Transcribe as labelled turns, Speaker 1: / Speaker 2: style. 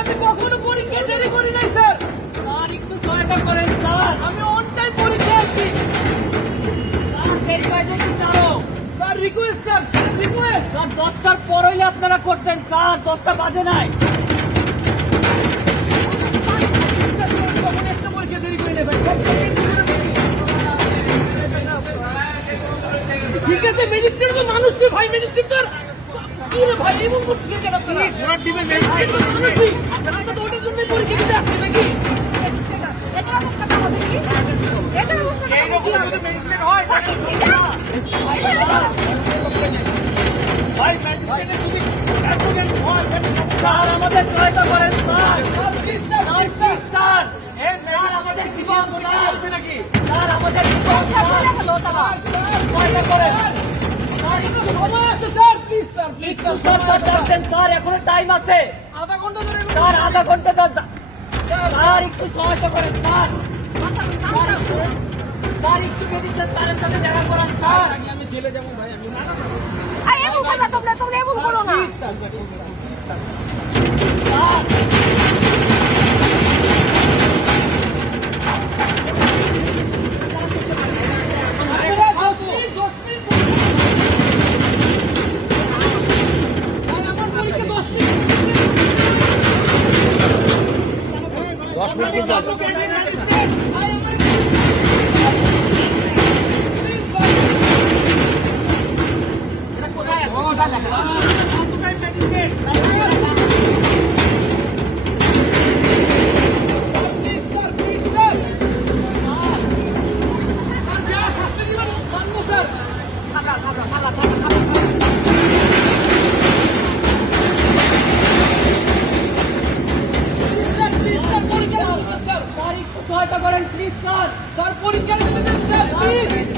Speaker 1: আমি কখনো পরীক্ষা দেরি করি স্যার
Speaker 2: আর একটু সহায়তা করেন স্যার
Speaker 1: আমি অন টাইম পরীক্ষা আছি
Speaker 2: স্যার রিকোয়েস্ট
Speaker 1: স্যার
Speaker 2: দশটার পর হইলে আপনারা করতেন স্যার দশটা বাজে নাই।
Speaker 1: ঠিক আছে ম্যাজিস্ট্রেট তো মানুষ ভাই ম্যাজিস্ট্রেট কি রে ভাই এমন করছিস কেন আপনারা? ঘোড়ার টিমে ম্যাজিস্ট্রেট তো মানুষই আপনারা তো ওটার জন্যই
Speaker 2: স্যার আমাদের সহায়তা করেন স্যার আমাদের জীবন
Speaker 1: নাকি
Speaker 2: স্যার আমাদের জীবন। সহায়তা করেন এখনও টাইম আছে
Speaker 1: আধা ঘণ্টা ধরে
Speaker 2: স্যার আধা ঘণ্টা স্যার একটু সহায়তা করেন স্যার আর একটু ভবিষ্যৎ তার সাথে দেখা করার স্যার
Speaker 1: আমি আমি
Speaker 3: দশ মিনিট সহায়তা করেন প্লিজ স্যার স্যার
Speaker 1: পরীক্ষার স্যার
Speaker 2: প্লিজ